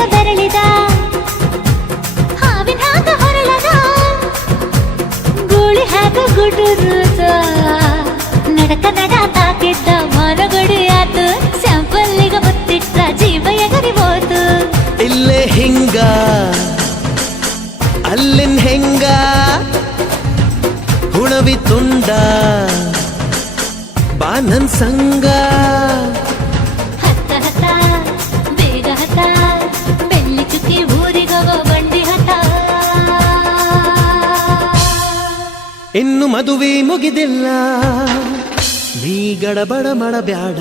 ಬೇಗ ಬೆರಳಿದ ಹಾವಿನ ಹಾಗ ಹೊರಳದ ಗೂಳಿ ಹಾಗ ಗುಡುರುದ ನಡಕ ನಡ ತಾಕಿದ್ದ ಮನಗಡಿ ಆತು ಸ್ಯಾಂಪಲ್ಲಿಗ ಮುತ್ತಿಟ್ಟ ಜೀವ ಎಗರಿ ಹೋತು ಇಲ್ಲೇ ಹಿಂಗ ಅಲ್ಲಿನ್ ಹೆಂಗ ಹುಣವಿ ತುಂಡ ಬಾ ನನ್ ಸಂಗ ಹತ್ತ ಹತ್ತ ಬೇಗ ಹತ್ತ ಬೆಳ್ಳಿ ಚುಕ್ಕಿ ಊರಿಗವ ಬಂಡಿ ಹತ್ತ ಇನ್ನು ಮದುವೆ ಮುಗಿದಿಲ್ಲ ನೀ ಗಡಬಡ ಮಾಡಬ್ಯಾಡ